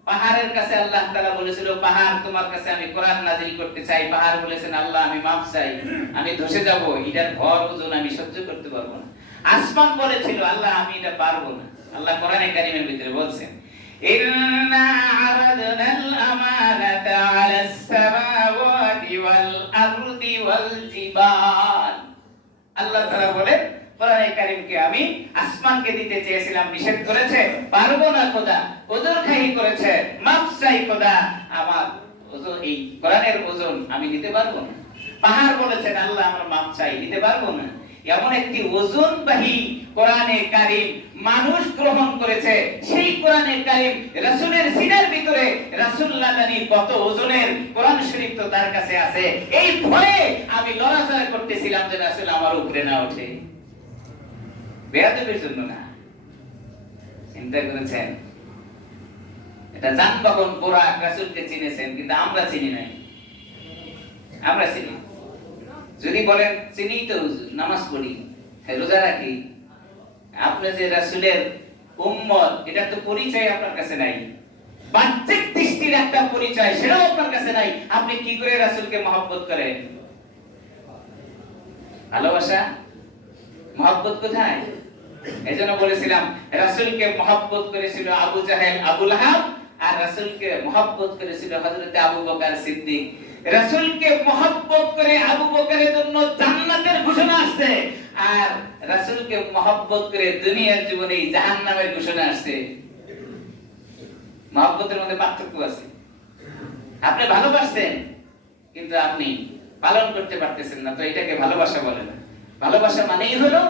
পাহাড়ের কাছে আল্লাহ তাআলা বলেছিল, পাহাড় তোমার কাছে আমি কোরআন নাযিল করতে চাই। পাহাড় বলেছেন, আল্লাহ আমি মাফ চাই, আমি ধসে যাব, এটার ভর ওজন আমি সহ্য করতে পারবো না। আসমান বলেছিল, আল্লাহ আমি এটা পারবো না। আল্লাহ কোরআনে কারীমের ভিতরে বলছেন, ইন্না আরাদনাল আমানাতা আলাস সামাওয়াতি ওয়াল আরদি ওয়াল জিবাল। আল্লাহ তাআলা বলেন কোরআনে কারীমকে আমি আসমানকে দিতে চেয়েছিলাম, নিষেধ করেছে, পারবো না খোদা, ওজন খাহি করেছে, মাফ চাই খোদা, আমার ওজন, এই কোরআনের ওজন আমি নিতে পারবো না। পাহাড় বলেছেন, আল্লাহ আমার মাফ চাই, নিতে পারবো না। এমন একটি ওজনবাহী কোরআনে কারীম মানুষ গ্রহণ করেছে। সেই কোরআনে কারীম রাসূলের সিনার ভিতরে, রাসূলুল্লাহ জানি কত ওজনের কোরআন শরীফ তো তার কাছে আছে। এই ভয়ে আমি লড়াচড়া করতেছিলাম যে রাসূল আমার উপরে না ওঠে, বেয়াদবির জন্য না। চিন্তা করেছেন, এটা যানবাহন বোরাক রাসূলকে চিনেছেন, কিন্তু আমরা চিনি নাই। আমরা চিনি, যদি বলেন চিনি তো হুজুর, নামাজ পড়ি, রোজা রাখি, আপনি যে রাসূলের উম্মত এটা তো পরিচয় আপনার কাছে নাই। বাহ্যিক দৃষ্টির একটা পরিচয়, সেটাও আপনার কাছে নাই। আপনি কি করে রাসূলকে মহব্বত করেন? ভালোবাসা, মহব্বত কোথায়? এজন্য বলেছিলাম রাসূলকে মহব্বত করেছিল আবু জাহেল, আবু লাহাব, আর রাসূলকে মহব্বত করেছিল হযরত আবু বকর সিদ্দিক। রাসূলকে মহব্বত করে আবু বকরের জন্য জান্নাতের ঘোষণা আসছে, আর রাসূলকে মহব্বত করে দুনিয়ার জীবনে জাহান্নামের ঘোষণা আসছে। মহব্বতের মধ্যে পার্থক্য আছে। আপনি ভালোবাসেন কিন্তু আপনি পালন করতে পারতেছেন না, তো এটাকে ভালোবাসা বলে না। ভালোবাসা মানেই হলো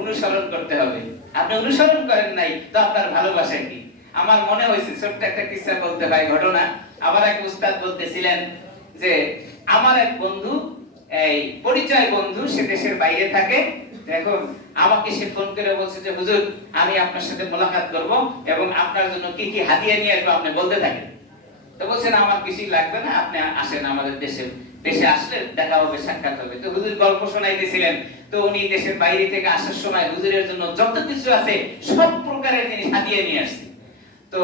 অনুসরণ করতে হবে। আপনি অনুসরণ করেন নাই, তো আপনার ভালোবাসা কি? আমার মনে হয়েছে ছোট্ট একটা কিসসা বলতে হয়, ঘটনা। আবার এক উস্তাদ বলতেছিলেন যে আমার এক বন্ধু এই পরিচয় বন্ধু, সে দেশের বাইরে থাকে। এখন আমাকে সে ফোন করে বলছে যে হুজুর আমি আপনার সাথে মোলাকাত করব এবং আপনার জন্য কি কি হাদিয়া নিয়ে আসবো আপনি বলতে থাকেন। তো বলছেন আমার কিছুই লাগবে না, আপনি আসেন আমাদের দেশে, দেশে আসলে দেখা হবে, সাক্ষাৎ হবে। তো হুজুর গল্প শোনাইতেছিলেন। তো উনি দেশের বাইরে থেকে আসার সময় হুজুরের জন্য যত কিছু আছে সব প্রকারের জিনিস হাদিয়া নিয়ে আসছে। তো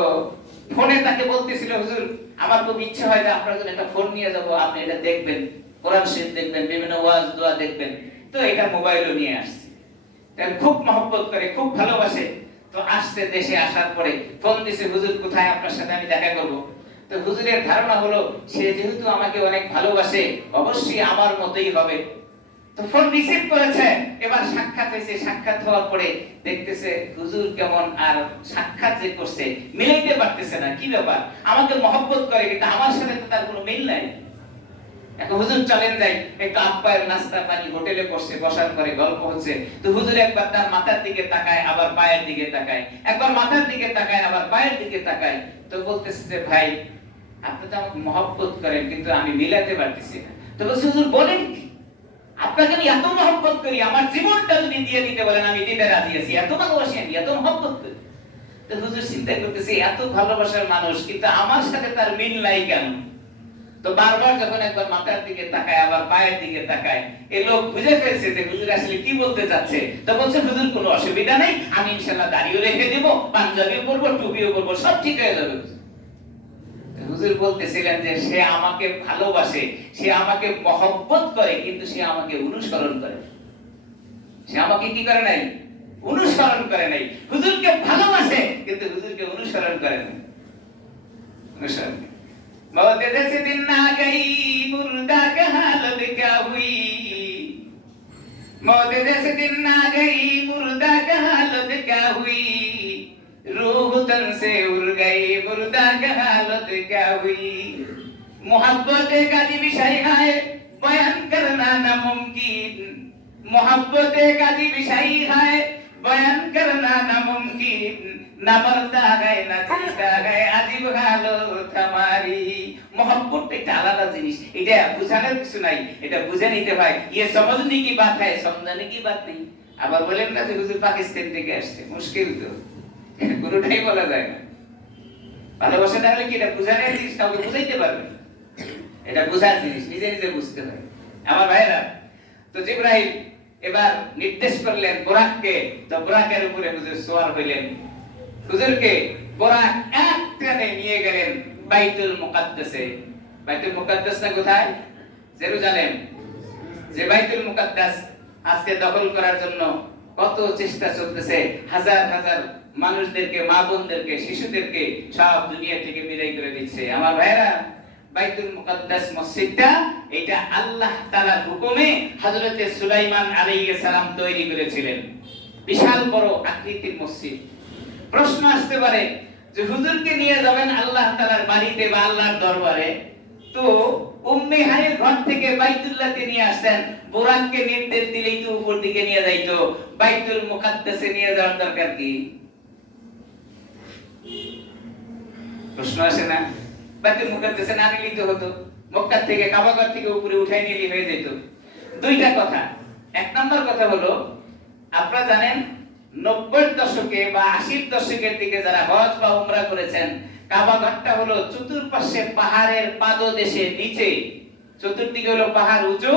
ফোনে তাকে বলতেছিল হুজুর আমার খুব ইচ্ছে হয় যে আপনার জন্য একটা ফোন নিয়ে যাব, আপনি এটা দেখবেন, কোরআন শরীফ দেখবেন, বিভিন্ন ওয়াজ দোয়া দেখবেন। তো এটা মোবাইলও নিয়ে আসছে। তার খুব মহব্বত করে, খুব ভালোবাসে। তো আসছে, দেশে আসার পরে ফোন দিছে হুজুর কোথায়, আপনার সাথে আমি দেখা করব। তো হুজুরের ধারণা হলো সে যেহেতু আমাকে অনেক ভালোবাসে অবশ্যই আমার মতোই হবে। তো ফোন রিসিভ করেছে, এবার সাক্ষাৎ হয়েছে। সাক্ষাৎ হওয়ার পরে দেখতেছে হুজুর কেমন, আর সাক্ষাৎ যে করছে মিলাইতে পারতেছে না। কি ব্যাপার, আমাকে মহব্বত করে কিন্তু আমার সাথে তো তার কোনো মিল নাই। এখন হুজুর চলেন যাই, একটু আপ্যায়ন নাস্তা পানি হোটেলে বসে, বসার পরে গল্প হচ্ছে। তো হুজুর একবার তার মাথার দিকে তাকায়, আবার পায়ের দিকে তাকায়, একবার মাথার দিকে তাকায়, আবার পায়ের দিকে তাকায়। তো বলতেছে যে ভাই আপনি তো আমাকে মহব্বত করেন কিন্তু আমি মিলাতে পারতেছি না। তো বলছে হুজুর বলেন কি, আপনাকে আমি এত মহব্বত করি, আমার জীবনটা যদি দিয়ে দিতে বলেন আমি দিতে রাজি আছি, এত ভালোবাসি আমি, এত মহব্বত করি। তো হুজুর চিন্তা করতেছে এত ভালোবাসার মানুষ কিন্তু আমার সাথে তার মিল নাই কেন। তো বারবার যখন একবার মাথার দিকে তাকায় আবার পায়ের দিকে তাকায়, এই লোক বুঝে ফেলছে যে হুজুর আসলে কি বলতে যাচ্ছে। তো বলছে হুজুর কোনো অসুবিধা নাই, আমি ইনশাআল্লাহ দাড়িও রেখে দেব, পাঞ্জাবিও পরবো, টুপিও পরবো, সব ঠিক হয়ে যাবে। হুজুর বলতেছিলেন যে সে আমাকে ভালোবাসে, সে আমাকে মহব্বত করে কিন্তু সে আমাকে অনুসরণ করে। সে আমাকে কি করে নাই, অনুসরণ করে নাই। হুজুরকে ভালোবাসে কিন্তু হুজুরকে অনুসরণ করে নাই। অনুসরণ मौत जैसे दिन आ गई मुर्दा का हालत क्या हुई, मौत जैसे दिन आ गई मुर्दा का हालत क्या हुई, रूह तन से उड़ गई मुर्दा का हालत क्या हुई। मोहब्बत का जी विषय है बयान करना नामुमकिन, मोहब्बत का जी विषय है बयान करना नामुमकिन, ना मरता है ना जीता है अजीब हालत हमारी। मोहब्बत একটা আলাদা জিনিস, এটা বুঝানোর কিছু নাই, এটা বুঝে নিতে হয়। ये समझने की बात है, समझने की बात नहीं। আবার বলেন না যে হুজুর পাকিস্তান থেকে আসছে, মুশকিল তো, কোনোটাই বলা যায় না। ভালোবাসা তাহলে কি এটা বুঝানোর জিনিস, কাউকে বুঝাইতে পারবে, এটা বুঝার জিনিস, নিজে নিজে বুঝতে হয়। আমার ভাইরা, তো জিবরাইল এবার নির্দেশ করলেন বুরাককে। তো বুরাকের উপরে হুজুর সওয়ার হইলেন। হুজুরকে বুরাক এক টানে নিয়ে গেলেন বাইতুল মুকাদ্দাসে। বাইতুল মুকাদ্দাস না কোথায়, জেরুজালেম। যে বাইতুল মুকাদ্দাস আজকে দখল করার জন্য কত চেষ্টা চলতেছে, হাজার হাজার মানুষদেরকে, মা বোনদেরকে, শিশুদেরকে সব দুনিয়া থেকে বিদায় করে দিচ্ছে। আমার ভাইরা, বাইতুল মুকাদ্দাস মসজিদটা এটা আল্লাহ তাআলার হুকুমে হযরতে সুলাইমান আলাইহিস সালাম তৈরি করেছিলেন। বিশাল বড় আকৃতির মসজিদ। প্রশ্ন আসতে পারে যে হুজুরকে নিয়ে যাবেন আল্লাহ তাআলার বাড়িতে বা আল্লাহর দরবারে, তো উম্মে হানির ঘর থেকে বাইতুল্লাহতে নিয়ে আসেন, বুরাককে নির্দেশ দিলেই তো উপর দিকে নিয়ে যাইতো, বাইতুল মুকাদ্দাসে নিয়ে যাওয়ার দরকার কি? প্রশ্ন আসে না? বাইতুল মুকাদ্দাসে না নিলেই তো হতো, মক্কা থেকে কাবাঘর থেকে উপরে উঠাই নিলেই হয়ে যেত। দুইটা কথা। এক নম্বর কথা হলো, আপনারা জানেন 90 দশকে বা 80 দশকের দিকে যারা হজ বা উমরা করেছেন, কাবাঘরটা হলো চতুর্পাশে পাহাড়ের পাদদেশে নিচে, চতুর্দিকে হলো পাহাড় উঁচু,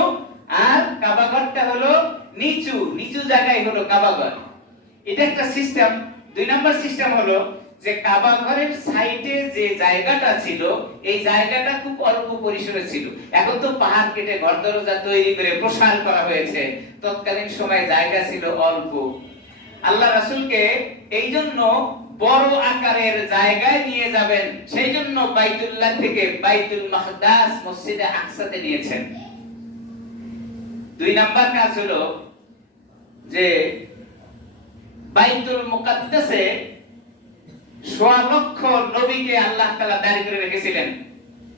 আর কাবাঘরটা হলো নিচু, নিচু জায়গায় হলো কাবাঘর। এটা একটা সিস্টেম। দুই নম্বর সিস্টেম হলো যে কাবাঘরের সাইডে যে জায়গাটা ছিল, এই জায়গাটা খুব অল্প পরিসরে ছিল। এখন তো পাহাড় কেটে ঘর দরজা তৈরি করে প্রসার করা হয়েছে, তৎকালীন সময়ে জায়গা ছিল অল্প। আল্লাহ রাসূলকে এই জন্য বড় আকারের জায়গায় নিয়ে যাবেন, সেই জন্য বাইতুল্লাহ থেকে বাইতুল মাকদাস মসজিদে আকসাতে নিয়েছেন। দুই নাম্বার কাজ হলো যে বাইতুল মুকাদ্দাসে ১.৫ লক্ষ নবীকে আল্লাহ তাআলা দাঁড় করে রেখেছিলেন।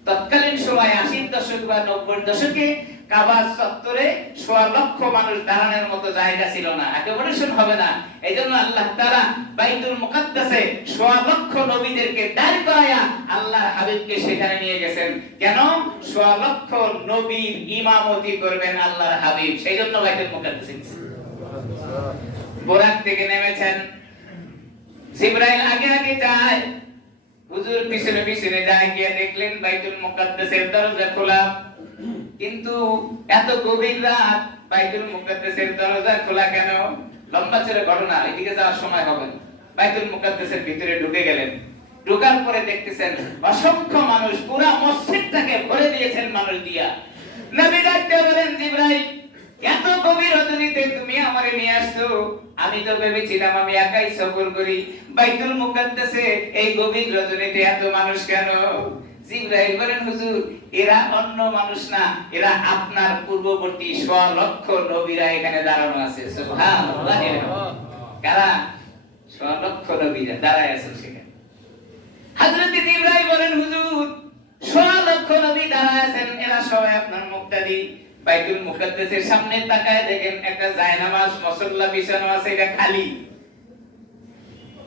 তৎকালীন সময়ে ৮০ দশক বা ৯০ দশকে কাবা চত্বরে 1.25 লক্ষ মানুষ দাঁড়ানোর মতো জায়গা ছিল না, অ্যাকোমোডেশন হবে না। এইজন্য আল্লাহ তাআলা বাইতুল মুকাদ্দাসে 1.25 লক্ষ নবীদেরকে দাঁড় করায়া আল্লাহর হাবিবকে সেখানে নিয়ে গেছেন। কেন? 1.25 লক্ষ নবীর ইমামতি করবেন আল্লাহর হাবিব, সেইজন্য বাইতুল মুকাদ্দাসে গেছেন। বোরাক থেকে নেমেছেন, জিবরাইল আগে আগে যায়, হুজুর পিছনে পিছনে যায়, গিয়ে দেখলেন বাইতুল মুকাদ্দাসের দরজা খোলা। কিন্তু এত গভীর রাত, বাইতুল মুকাদ্দাসের দরজা খোলা কেন? লম্বা ছিল ঘটনা, এদিকে যাওয়ার সময় হবে না। বাইতুল মুকাদ্দাসের ভিতরে ঢুকে গেলেন, ঢোকার পরে দেখতেছেন অসংখ্য মানুষ, পুরো মসজিদটাকে ভরে দিয়েছেন মানুষ দিয়া। নবী ডাকতে বলেন, জিবরাইল এত গভীর রজনীতে তুমি আমারে নিয়ে আসছো, আমি তো ভেবেছিলাম আমি একাই সফর করি, বাইতুল মুকাদ্দাসে এই গভীর রজনীতে এত মানুষ কেন? জিবরাইল বলেন, হুজুর এরা অন্য মানুষ না, এরা আপনার পূর্ববর্তী 1.25 লক্ষ নবীরা এখানে দাঁড়ানো আছে। সুবহানাল্লাহ। কারা? 1.25 লক্ষ নবীরা দাঁড়ায় আছেন সেখানে। হযরত জিবরাইল বলেন, হুজুর 1.25 লক্ষ নবী দাঁড়ায় আছেন, এরা সবাই আপনার মুক্তাদি। বাইতুল মুকাদ্দাসের সামনে তাকায় দেখেন একটা জায়নামাজ মুসল্লা বিছানো আছে, এটা খালি।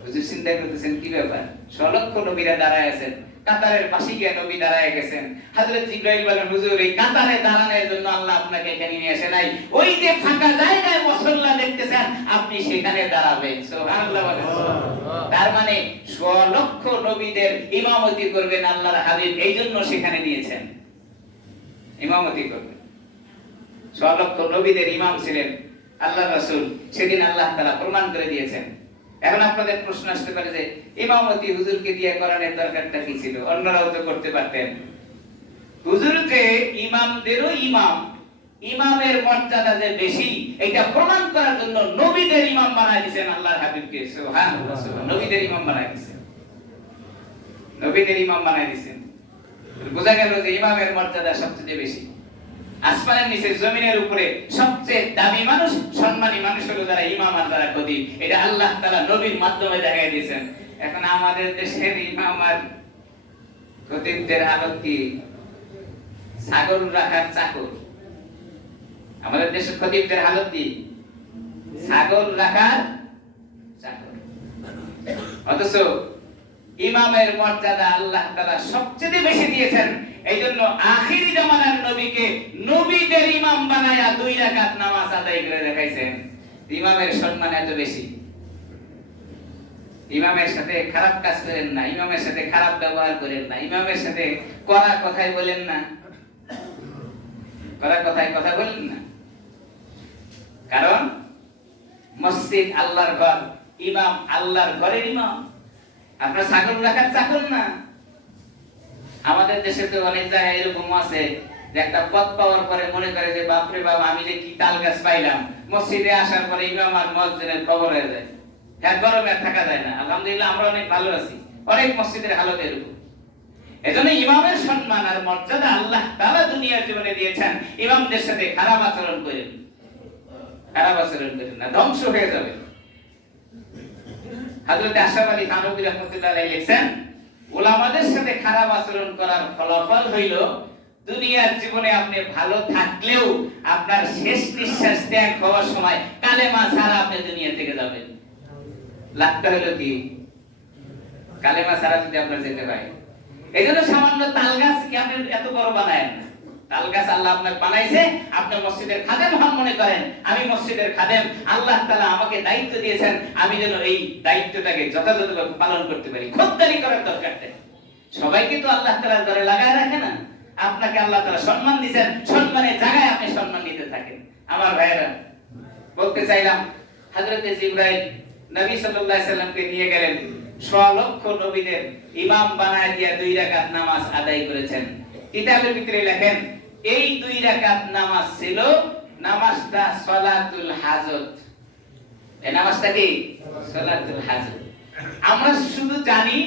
হুজুর চিন্তা করতেছেন কি ব্যাপার, 1.25 লক্ষ নবীরা দাঁড়ায় আছেন, কাতারের পাশে গিয়ে নবী দাঁড়ায় গেছেন। হযরত জিবরাইল বলেন, হুজুর এই কাতারে দাঁড়ানোর জন্য আল্লাহ আপনাকে এখানে নিয়ে আসে নাই, ওই যে ফাঁকা জায়গায় মুসল্লা দেখতেছেন আপনি সেখানে দাঁড়াবেন। সুবহানাল্লাহ বলেন। তার মানে 1.25 লক্ষ নবীদের ইমামতি করবেন আল্লাহর হাবিব, এইজন্য সেখানে নিয়েছেন, ইমামতি করবেন। 1.25 লক্ষ নবীদের ইমাম ছিলেন আল্লাহর রাসূল, সেদিন আল্লাহ তাআলা প্রমাণ করে দিয়েছেন। এখন আপনাদের প্রশ্ন আসতে পারে যে ইমামতি হুজুরকে দিয়ে করানোর দরকারটা কি ছিল? অন্যরাও তো করতে পারতেন। হুজুর যে ইমামদেরও ইমাম, ইমামের মর্যাদা যে বেশি, এটা প্রমাণ করার জন্য নবীদের ইমাম বানায় দিয়েছেন আল্লাহর হাবিবকে। সুবহানাল্লাহ। নবীদের ইমাম বানায় দিয়েছেন, নবীদের ইমাম বানায় দিয়েছেন। বোঝা গেল যে ইমামের মর্যাদা সবচেয়ে বেশি। আসমানের নিচে জমিনের উপরে সবচেয়ে দামি মানুষ, সম্মানী মানুষ হলো যারা ইমাম আর যারা খতিব। এটা আল্লাহ তাআলা নবীর মাধ্যমে দেখাই দিয়েছেন। এখন আমাদের দেশের ইমাম আর খতিবদের হালত কি? ছাগল রাখার চাকর। আমাদের দেশের খতিবদের হালত কি? ছাগল রাখার চাকর। অথচ ইমামের মর্যাদা আল্লাহ তাআলা সবচেয়ে বেশি দিয়েছেন। এইজন্য আখিরি জামানার নবীকে নবীদের ইমাম বানায়া 2 রাকাত নামাজ আদায় করে দেখাইছেন। ইমামের সম্মান এত বেশি। ইমামের সাথে খারাপ কাজ করেন না, ইমামের সাথে খারাপ ব্যবহার করেন না, ইমামের সাথে কড়া কথাই বলেন না, কড়া কথায় কথা বলেন না। কারণ মসজিদ আল্লাহর ঘর, ইমাম আল্লাহর ঘরের ইমাম। আপনার ছাগল রাখার চাকর না। আমাদের দেশে তো অনেক জায়গায় এরকম আছে যে একটা পদ পাওয়ার পরে মনে করে যে বাপরে বাপ আমি যে কি তাল গাছ পাইলাম, মসজিদে আসার পরে ইমাম আর মুয়াজ্জিনের খবর হয়ে যায়, এক গরমে থাকা যায় না। আলহামদুলিল্লাহ আমরা অনেক ভালো আছি, অনেক মসজিদের হালত এরকম। এজন্য ইমামের সম্মান আর মর্যাদা আল্লাহ তাআলা দুনিয়ার জীবনে দিয়েছেন। ইমামদের সাথে খারাপ আচরণ করেন, খারাপ আচরণ করেন না, ধ্বংস হয়ে যাবে। হযরত আশরাফ আলী থানভী রাহমাতুল্লাহ আলাইহি লিখেন, উলামাদের সাথে খারাপ আচরণ করার ফলাফল হইল দুনিয়ার জীবনে আপনি ভালো থাকলেও আপনার শেষ নিঃশ্বাস ত্যাগ হওয়ার সময় কালেমা ছাড়া আপনি দুনিয়া থেকে যাবেন। লাভটা হলো কি? কালেমা ছাড়া যদি আপনার যেতে হয়। এইজন্য সামান্য তাল গাছ কি আপনি এত বড় বানায়েন না। তাল গাছ আল্লাহ আপনাকে বানাইছে, আপনি মসজিদের খাদেম হন মনে করেন আমি মসজিদের খাদেম, আল্লাহ তাআলা আমাকে দায়িত্ব দিয়েছেন, আমি যেন এই দায়িত্বটাকে যথাযথভাবে পালন করতে পারি। খোদ্দারি করার দরকার নেই। সবাইকে তো আল্লাহ তাআলার ঘরে লাগায় রাখে না। আপনাকে আল্লাহ তাআলা সম্মান দিয়েছেন, সম্মানের জায়গায় আপনি সম্মান নিতে থাকেন। আমার ভাইরা, বলতে চাইলাম হযরত জিবরাইল নবী সাল্লাল্লাহু আলাইহি সাল্লামকে নিয়ে গেলেন, 1.25 লক্ষ নবীদের ইমাম বানায় দিয়ে 2 রাকাত নামাজ আদায় করেছেন। কিতাবের ভিতরে লেখেন এই 2 রাকাত নামাজ ছিল নামাজটা সালাতুল হাজত। এই নামাজটা কি? সালাতুল হাজত। আমরা শুধু জানি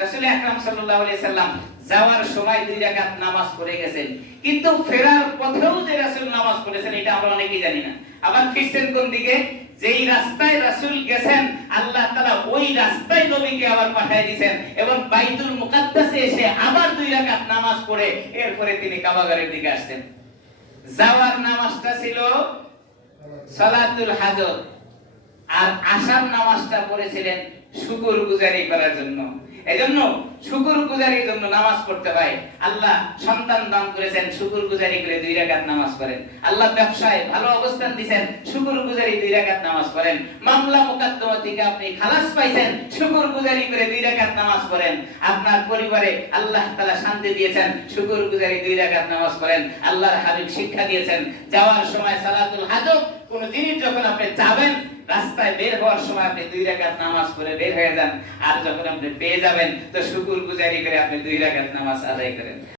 রাসূল আকরাম সাল্লাল্লাহু আলাইহি সাল্লাম যাওয়ার সময় 2 রাকাত নামাজ পড়ে গেছেন, কিন্তু ফেরার পথেও যে রাসূল নামাজ পড়েছেন এটা আমরা অনেকেই জানি না। আবার ফিরছেন কোন দিকে? যেই রাস্তায় রাসূল গেছেন আল্লাহ তাআলা ওই রাস্তায় নবীকে আবার পাঠিয়ে দিবেন এবং বাইতুল মুকাদ্দাসে এসে আবার 2 রাকাত নামাজ পড়ে এরপরে তিনি কাবা ঘরের দিকে আসছেন। যাওয়ার নামাজটা ছিল সালাতুল হাজত, আর আসার নামাজটা পড়েছিলেন শুকরগুজারি করার জন্য। এজন্য শুকরগুজারির জন্য নামাজ পড়তে হয়। আল্লাহ সন্তান দান করেছেন, শুকরগুজারি করে 2 রাকাত নামাজ পড়েন। আল্লাহ ব্যবসায় ভালো অবস্থান দিবেন, শুকরগুজারি 2 রাকাত নামাজ পড়েন। মামলা মুকদ্দমা থেকে আপনি খালাস পাইছেন, শুকরগুজারি করে 2 রাকাত নামাজ পড়েন। আপনার পরিবারে আল্লাহ তাআলা শান্তি দিয়েছেন, শুকরগুজারি 2 রাকাত নামাজ পড়েন। আল্লাহর হাবিব শিক্ষা দিয়েছেন, যাওয়ার সময় সালাতুল হাজত, কোন জিনিস যখন আপনি যাবেন, রাস্তায় বের হওয়ার সময় আপনি 2 রাকাত নামাজ পড়ে বের হয়ে যান, আর যখন আপনি পেয়ে যাবেন তো শুকরগুজারি করে আপনি 2 রাকাত নামাজ আদায় করেন।